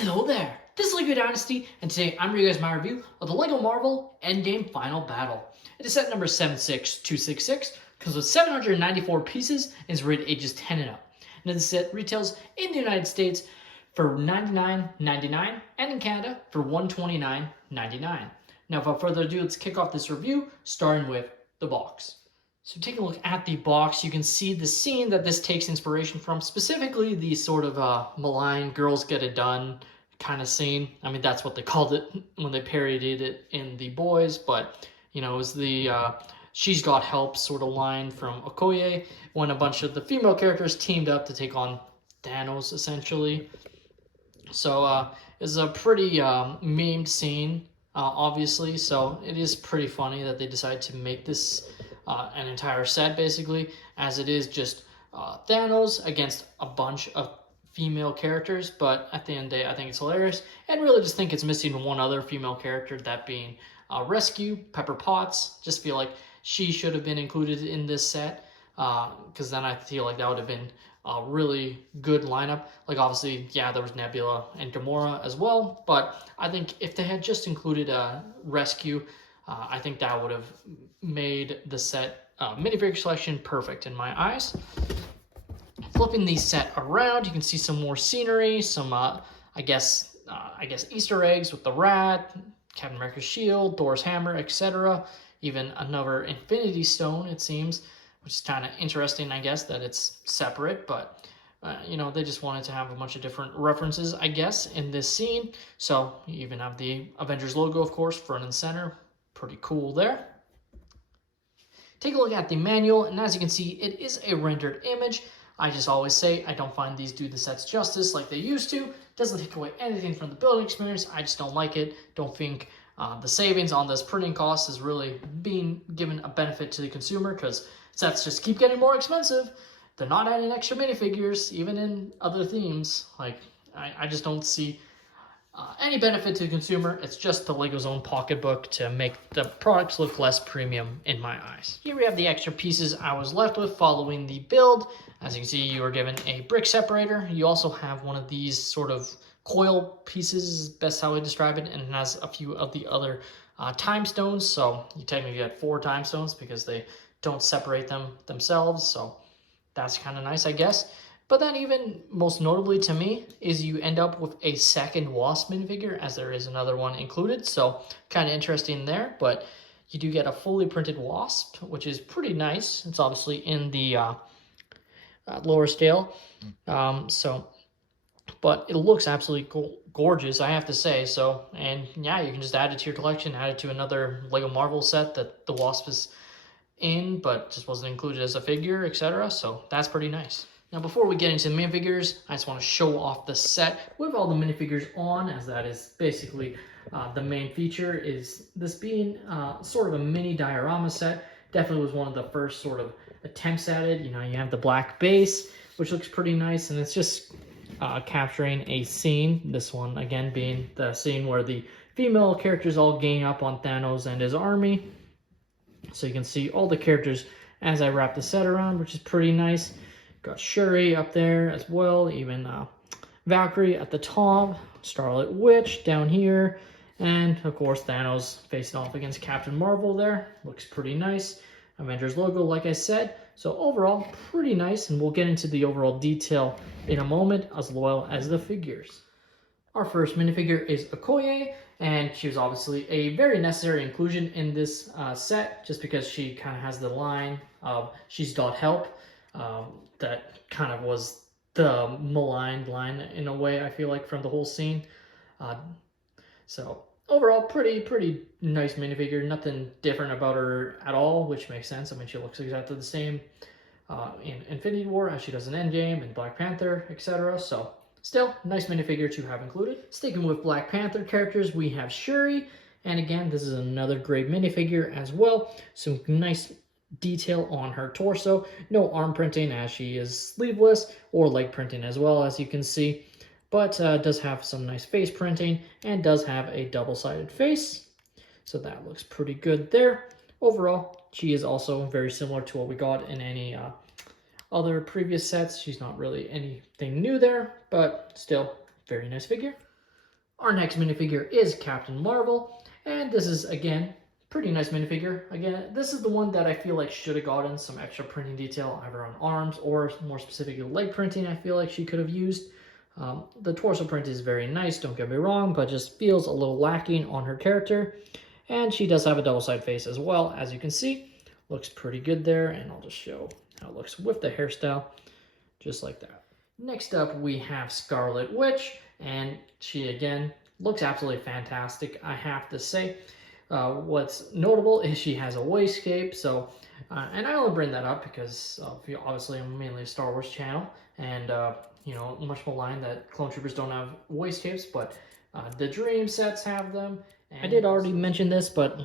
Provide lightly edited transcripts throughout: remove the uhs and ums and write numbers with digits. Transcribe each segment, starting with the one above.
Hello there, this is LEGO Dynasty, and today I'm bringing you guys my review of the LEGO Marvel Endgame Final Battle. It is set number 76266, comes with 794 pieces, and is rated ages 10 and up. And this set retails in the United States for $99.99 and in Canada for $129.99. Now without further ado, let's kick off this review, starting with the box. So taking a look at the box, you can see the scene that this takes inspiration from, specifically the sort of malign girls get it done kind of scene. I mean, that's what they called it when they parodied it in The Boys, but, you know, it was the she's got help sort of line from Okoye when a bunch of the female characters teamed up to take on Thanos, essentially. So it's a pretty memed scene, obviously, so it is pretty funny that they decided to make this an entire set, basically, as it is just Thanos against a bunch of female characters. But at the end of the day, I think it's hilarious, and really just think it's missing one other female character, that being Rescue, Pepper Potts. Just feel like she should have been included in this set, because then I feel like that would have been a really good lineup. Like, obviously, yeah, there was Nebula and Gamora as well, but I think if they had just included Rescue, I think that would have made the set minifigure selection perfect in my eyes. Flipping the set around, you can see some more scenery, some I guess Easter eggs with the rat, Captain America's shield, Thor's hammer, etc. Even another Infinity Stone, it seems, which is kind of interesting, I guess, that it's separate, but you know, they just wanted to have a bunch of different references, I guess, in this scene. So you even have the Avengers logo, of course, front and center. Pretty cool there. Take a look at the manual, and as you can see, it is a rendered image. I just always say I don't find these do the sets justice like they used to. Doesn't take away anything from the building experience. I just don't like it. Don't think the savings on this printing cost is really being given a benefit to the consumer, because sets just keep getting more expensive. They're not adding extra minifigures, even in other themes. Like, I just don't see any benefit to the consumer. It's just the LEGO's own pocketbook to make the products look less premium in my eyes. Here we have the extra pieces I was left with following the build. As you can see, you are given a brick separator. You also have one of these sort of coil pieces, best how I describe it, and it has a few of the other time stones. So you technically get 4 time stones because they don't separate them themselves. So that's kind of nice, I guess. But then even most notably to me is you end up with a second Wasp minifigure, as there is another one included. So kind of interesting there, but you do get a fully printed Wasp, which is pretty nice. It's obviously in the lower scale. But it looks absolutely gorgeous, I have to say. So, and yeah, you can just add it to your collection, add it to another LEGO Marvel set that the Wasp is in, but just wasn't included as a figure, etc. So that's pretty nice. Now, before we get into the minifigures, I just want to show off the set with all the minifigures on, as that is basically the main feature, is this being sort of a mini diorama set. Definitely was one of the first sort of attempts at it. You know, you have the black base, which looks pretty nice, and it's just capturing a scene. This one, again, being the scene where the female characters all gang up on Thanos and his army. So you can see all the characters as I wrap the set around, which is pretty nice. Got Shuri up there as well, even Valkyrie at the top, Scarlet Witch down here, and of course Thanos facing off against Captain Marvel there. Looks pretty nice. Avengers logo, like I said. So overall, pretty nice, and we'll get into the overall detail in a moment, as well as the figures. Our first minifigure is Okoye, and she was obviously a very necessary inclusion in this set, just because she kind of has the line of "she's got help." That kind of was the maligned line in a way, I feel like, from the whole scene. So overall, pretty nice minifigure. Nothing different about her at all, which makes sense. I mean, she looks exactly the same in Infinity War as she does in Endgame and Black Panther, etc. So still, nice minifigure to have included. Sticking with Black Panther characters, we have Shuri. And again, this is another great minifigure as well. Some nice detail on her torso. No arm printing, as she is sleeveless, or leg printing as well, as you can see. But does have some nice face printing, and does have a double-sided face. So that looks pretty good there. Overall, she is also very similar to what we got in any other previous sets. She's not really anything new there, but still very nice figure. Our next minifigure is Captain Marvel, and this is, again, pretty nice minifigure. Again, this is the one that I feel like should have gotten some extra printing detail either on arms or more specifically leg printing. I feel like she could have used. The torso print is very nice, don't get me wrong, but just feels a little lacking on her character. And she does have a double-side face as well, as you can see. Looks pretty good there, and I'll just show how it looks with the hairstyle, just like that. Next up, we have Scarlet Witch, and she, again, looks absolutely fantastic, I have to say. What's notable is she has a waist cape, so, and I only bring that up because obviously I'm mainly a Star Wars channel, and, you know, much maligned that Clone Troopers don't have waist capes, but the Dream sets have them. I did already mention this, but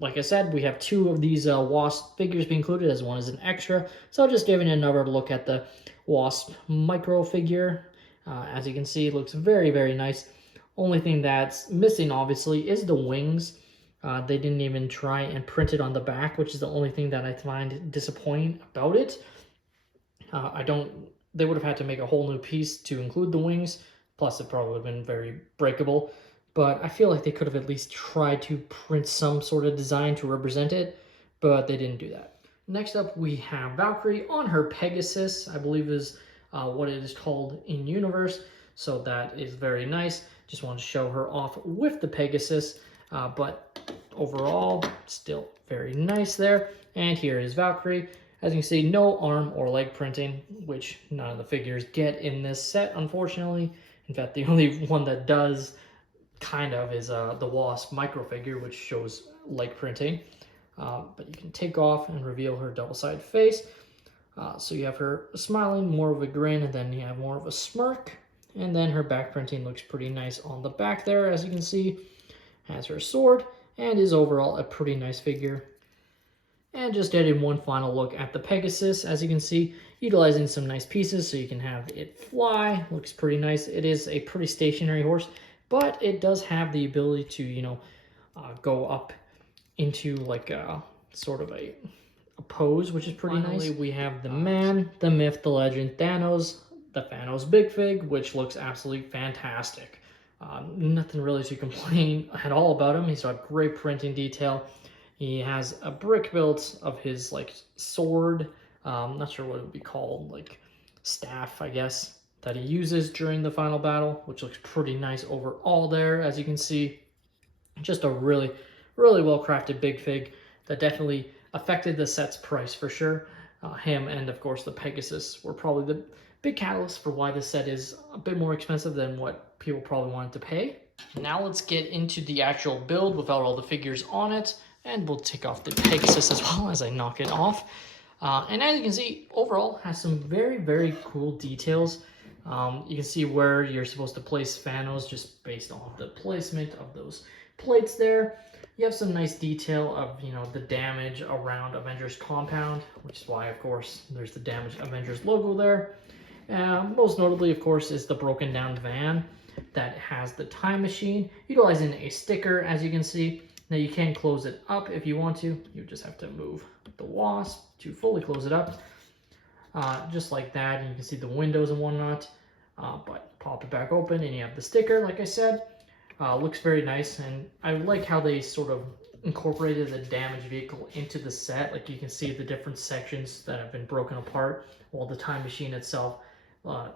like I said, we have two of these Wasp figures being included, as one is an extra. So just giving another look at the Wasp micro figure. As you can see, it looks very, very nice. Only thing that's missing, obviously, is the wings. They didn't even try and print it on the back, which is the only thing that I find disappointing about it. They would have had to make a whole new piece to include the wings. Plus, it probably would have been very breakable. But I feel like they could have at least tried to print some sort of design to represent it, but they didn't do that. Next up, we have Valkyrie on her Pegasus, I believe is what it is called in universe. So that is very nice. Just want to show her off with the Pegasus, but overall, still very nice there. And here is Valkyrie. As you can see, no arm or leg printing, which none of the figures get in this set, unfortunately. In fact, the only one that does kind of is the Wasp micro figure, which shows leg printing. But you can take off and reveal her double-sided face. So you have her smiling, more of a grin, and then you have more of a smirk. And then her back printing looks pretty nice on the back there, as you can see. Has her sword, and is overall a pretty nice figure. And just added one final look at the Pegasus, as you can see, utilizing some nice pieces so you can have it fly. Looks pretty nice. It is a pretty stationary horse, but it does have the ability to, you know, go up into like a sort of a pose, which is pretty nice. Finally, we have the man, the myth, the legend, Thanos, the Thanos Big Fig, which looks absolutely fantastic. Nothing really to complain at all about him. He's got great printing detail. He has a brick built of his like sword. Not sure what it would be called, like staff, I guess, that he uses during the final battle, which looks pretty nice overall there, as you can see. Just a really, really well-crafted Big Fig that definitely affected the set's price for sure. Him and, of course, the Pegasus were probably the big catalyst for why this set is a bit more expensive than what people probably wanted to pay. Now let's get into the actual build without all the figures on it, and we'll take off the Pegasus as well as I knock it off. And as you can see, overall has some very, very cool details. You can see where you're supposed to place Thanos just based on the placement of those plates there. You have some nice detail of, you know, the damage around Avengers compound, which is why, of course, there's the damaged Avengers logo there. Most notably, of course, is the broken down van that has the time machine, utilizing a sticker, as you can see. Now you can close it up if you want to. You just have to move the Wasp to fully close it up. Just like that, and you can see the windows and whatnot. But pop it back open and you have the sticker, like I said. Looks very nice, and I like how they sort of incorporated the damaged vehicle into the set. Like you can see the different sections that have been broken apart while the time machine itself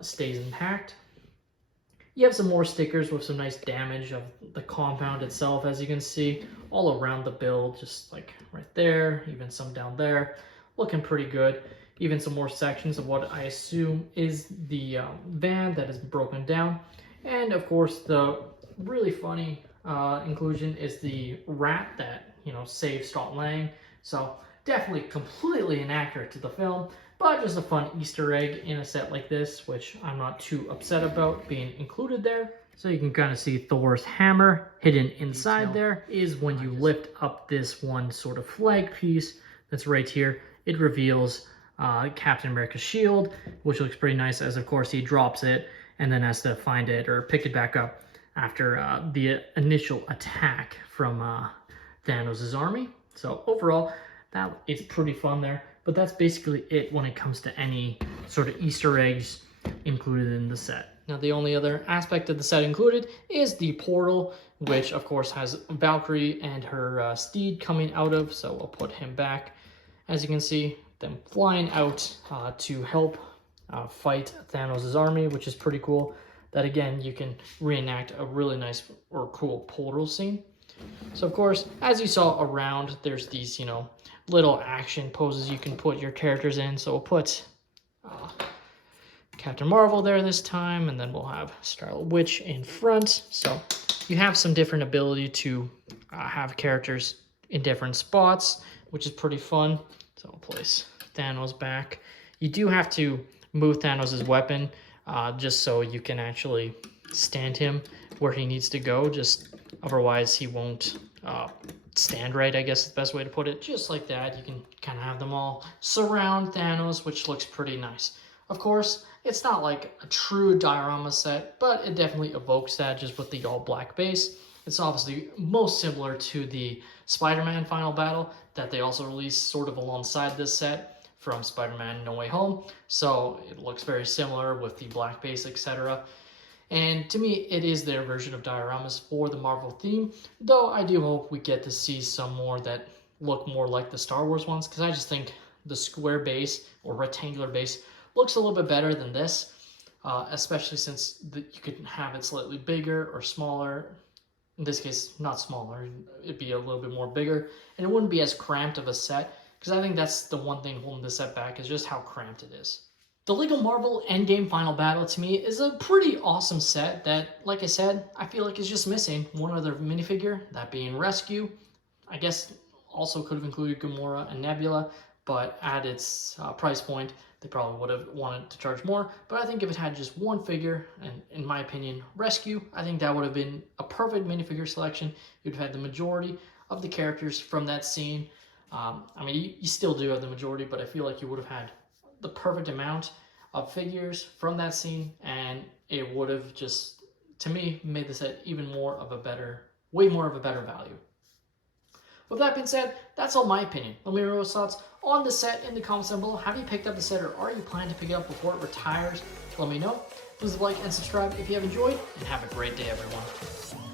stays intact. You have some more stickers with some nice damage of the compound itself, as you can see, all around the build, just like right there, even some down there, looking pretty good. Even some more sections of what I assume is the van that is broken down. And of course, the really funny inclusion is the rat that, you know, saves Scott Lang. So definitely completely inaccurate to the film, but just a fun Easter egg in a set like this, which I'm not too upset about being included there. So you can kind of see Thor's hammer hidden inside there is when you lift up this one sort of flag piece that's right here. It reveals Captain America's shield, which looks pretty nice, as of course he drops it and then has to find it or pick it back up after the initial attack from Thanos' army. So overall, that is pretty fun there. But that's basically it when it comes to any sort of Easter eggs included in the set. Now, the only other aspect of the set included is the portal, which of course has Valkyrie and her steed coming out of, so we'll put him back. As you can see, them flying out to help fight Thanos' army, which is pretty cool. That again, you can reenact a really nice or cool portal scene. So of course, as you saw around, there's these, little action poses you can put your characters in. So we'll put Captain Marvel there this time, and then we'll have Scarlet Witch in front. So you have some different ability to have characters in different spots, which is pretty fun. So I'll place Thanos back. You do have to move Thanos' weapon just so you can actually stand him where he needs to go. Just otherwise he won't stand right, I guess is the best way to put it. Just like that, you can kind of have them all surround Thanos, which looks pretty nice. Of course, it's not like a true diorama set, but it definitely evokes that just with the all black base. It's obviously most similar to the Spider-Man final battle that they also released sort of alongside this set from Spider-Man No Way Home. So it looks very similar with the black base, etc. And to me, it is their version of dioramas for the Marvel theme, though I do hope we get to see some more that look more like the Star Wars ones, because I just think the square base or rectangular base looks a little bit better than this, especially since you could have it slightly bigger or smaller. In this case, not smaller, it'd be a little bit more bigger, and it wouldn't be as cramped of a set, because I think that's the one thing holding the set back is just how cramped it is. The LEGO Marvel Endgame Final Battle to me is a pretty awesome set that, like I said, I feel like is just missing one other minifigure, that being Rescue. I guess also could have included Gamora and Nebula, but at its price point, they probably would have wanted to charge more. But I think if it had just one figure, and in my opinion, Rescue, I think that would have been a perfect minifigure selection. You'd have had the majority of the characters from that scene. I mean, you still do have the majority, but I feel like you would have had the perfect amount of figures from that scene, and it would have just, to me, made the set even more of a better, way more of a better value. With that being said, that's all my opinion. Let me know your thoughts on the set in the comments down below. Have you picked up the set, or are you planning to pick it up before it retires? Let me know. Please like and subscribe if you have enjoyed, and have a great day, everyone.